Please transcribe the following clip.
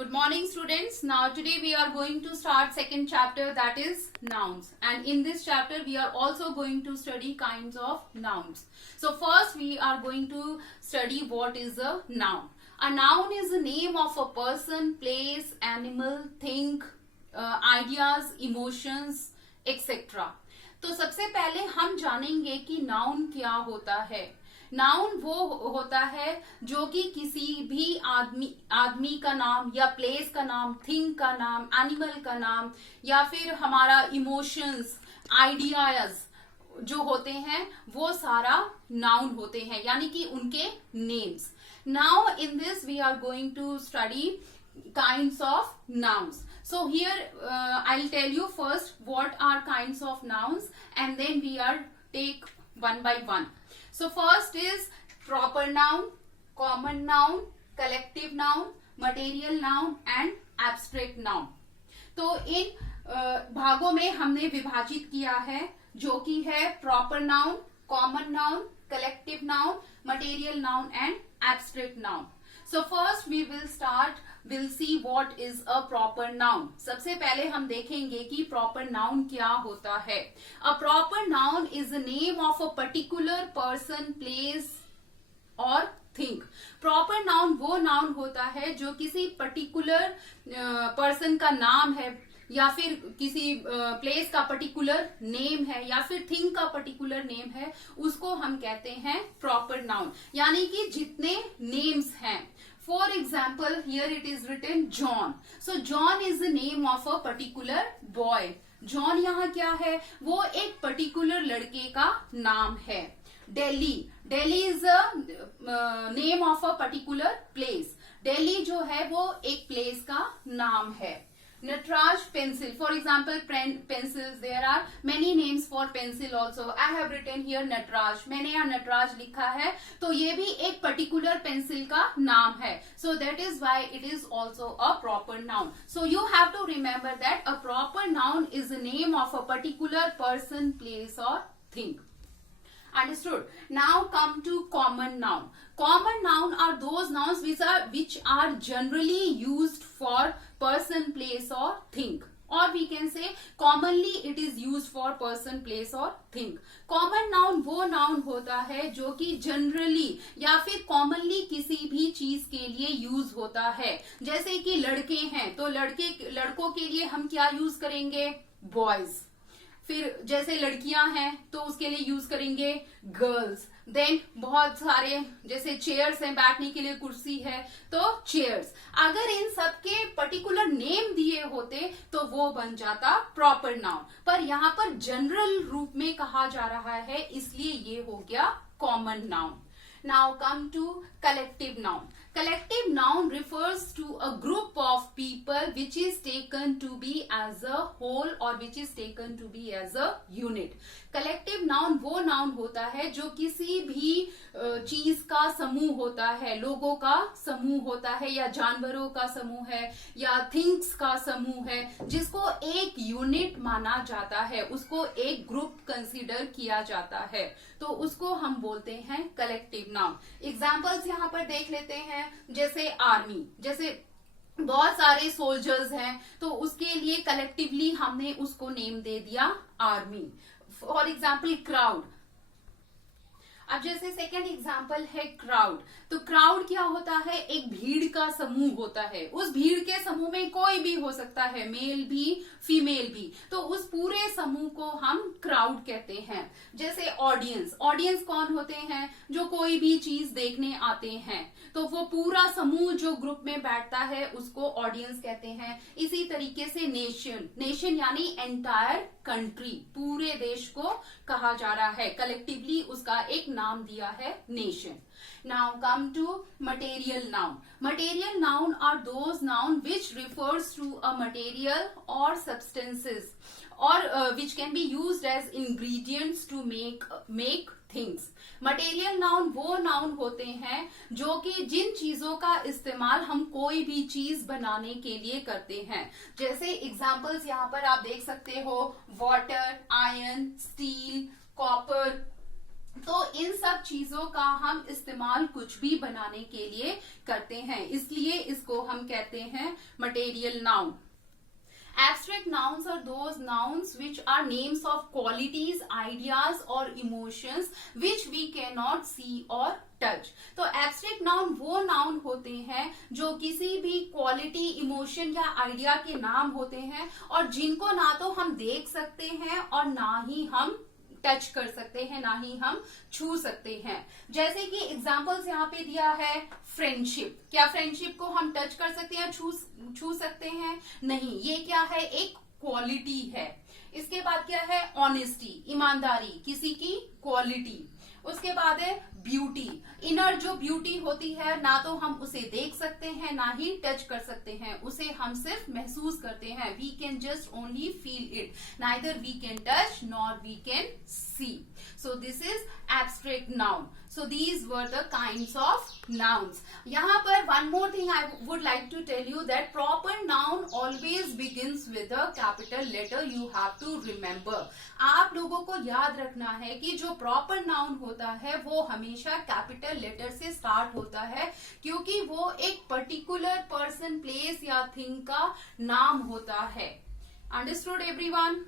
Good morning students. Now today we are going to start second chapter, that is nouns, and in this chapter we are also going to study kinds of nouns. So first we are going to study what is a noun. A noun is the name of a person, place, animal, thing, ideas, emotions, etc. तो सबसे पहले हम जानेंगे कि noun क्या होता है. Noun वो होता है जो कि किसी भी आदमी का नाम या प्लेस का नाम, थिंग का नाम, एनिमल का नाम या फिर हमारा इमोशंस, आइडियाज जो होते हैं वो सारा नाउन होते हैं, यानी कि उनके names. Now in this we are going to study kinds of nouns. So here I'll tell you first what are kinds of nouns and then we are take one by one. So first is proper noun, common noun, collective noun, material noun and abstract noun. तो इन भागों में हमने विभाजित किया है जो कि है proper noun, common noun, collective noun, material noun and abstract noun. So first we will see what is a proper noun. सबसे पहले हम देखेंगे कि proper noun क्या होता है. A proper noun is the name of a particular person, place or thing. Proper noun वो noun होता है जो किसी particular person का नाम है या फिर किसी प्लेस का पर्टिकुलर नेम है या फिर थिंग का पर्टिकुलर नेम है, उसको हम कहते हैं प्रॉपर नाउन. यानी कि जितने नेम्स हैं. For example, here it is written John. So John is the name of a particular boy. John यहाँ क्या है? वो एक पर्टिकुलर लड़के का नाम है. Delhi is a name of a particular place. Delhi जो है वो एक प्लेस का नाम है. Natraj pencil, for example pencils, there are many names for pencil also. I have written here Natraj, मैंने यहाँ Natraj लिखा है, तो ये भी एक particular pencil का नाम है. So that is why it is also a proper noun. So you have to remember that a proper noun is the name of a particular person, place or thing. Understood? Now come to common noun. Common noun are those nouns which are generally used for person, place or thing. Or we can say commonly it is used for person, place or thing. Common noun वो noun होता है जो कि generally या फिर commonly किसी भी चीज के लिए यूज होता है. जैसे कि लड़के हैं तो लड़कों के लिए हम क्या यूज करेंगे? Boys. फिर जैसे लड़कियां हैं तो उसके लिए यूज करेंगे गर्ल्स. देन बहुत सारे जैसे चेयर्स हैं, बैठने के लिए कुर्सी है तो चेयर्स. अगर इन सब के पर्टिकुलर नेम दिए होते तो वो बन जाता प्रॉपर नाउन, पर यहाँ पर जनरल रूप में कहा जा रहा है इसलिए ये हो गया common noun. Now come to collective noun. Collective noun refers to a group of people which is taken to be as a whole or which is taken to be as a unit. Collective noun वो noun होता है जो किसी भी चीज का समूह होता है, लोगों का समूह होता है या जानवरों का समूह है या थिंग्स का समूह है, जिसको एक यूनिट माना जाता है, उसको एक ग्रुप कंसीडर किया जाता है, तो उसको हम बोलते हैं कलेक्टिव नाउन. एग्जाम्पल्स यहाँ पर देख लेते हैं. जैसे आर्मी, जैसे बहुत सारे सोल्जर्स हैं तो उसके लिए कलेक्टिवली हमने उसको नेम दे दिया आर्मी. For example crowd. अब जैसे सेकेंड एग्जाम्पल है क्राउड. तो क्राउड क्या होता है? एक भीड़ का समूह होता है. उस भीड़ के समूह में कोई भी हो सकता है, मेल भी फीमेल भी, तो उस पूरे समूह को हम क्राउड कहते हैं. जैसे ऑडियंस. ऑडियंस कौन होते हैं? जो कोई भी चीज देखने आते हैं, तो वो पूरा समूह जो ग्रुप में बैठता है उसको ऑडियंस कहते हैं. इसी तरीके से नेशन. नेशन यानी एंटायर कंट्री, पूरे देश को कहा जा रहा है. कलेक्टिवली उसका एक नाम दिया है nation. Now come to material noun. Material noun are those noun which refers to a material or substances or which can be used as ingredients to make things. Material noun वो noun होते हैं जो कि जिन चीजों का इस्तेमाल हम कोई भी चीज बनाने के लिए करते हैं. जैसे एग्जाम्पल्स यहाँ पर आप देख सकते हो: वाटर, आयरन, स्टील, कॉपर, तो इन सब चीजों का हम इस्तेमाल कुछ भी बनाने के लिए करते हैं, इसलिए इसको हम कहते हैं material noun. Abstract nouns are those nouns which are names of qualities, ideas or emotions which we cannot see or touch. तो abstract noun वो noun होते हैं जो किसी भी quality, emotion या idea के नाम होते हैं और जिनको ना तो हम देख सकते हैं और ना ही हम टच कर सकते हैं, ना ही हम छू सकते हैं. जैसे कि एग्जांपल्स यहाँ पे दिया है फ्रेंडशिप. क्या फ्रेंडशिप को हम टच कर सकते हैं, छू सकते हैं? नहीं. ये क्या है? एक क्वालिटी है. इसके बाद क्या है? ऑनेस्टी, ईमानदारी, किसी की क्वालिटी. उसके बाद है ब्यूटी. इनर जो ब्यूटी होती है ना तो हम उसे देख सकते हैं ना ही टच कर सकते हैं, उसे हम सिर्फ महसूस करते हैं. We can just only feel it, neither we can touch nor we can see. So this is abstract noun. So these were the kinds of nouns. यहाँ पर one more thing I would like to tell you that proper noun always begins with a capital letter. You have to remember. आप लोगों को याद रखना है कि जो proper noun होता है वो हमेशा capital letter से start होता है, क्योंकि वो एक particular person, place या thing का नाम होता है. Understood everyone?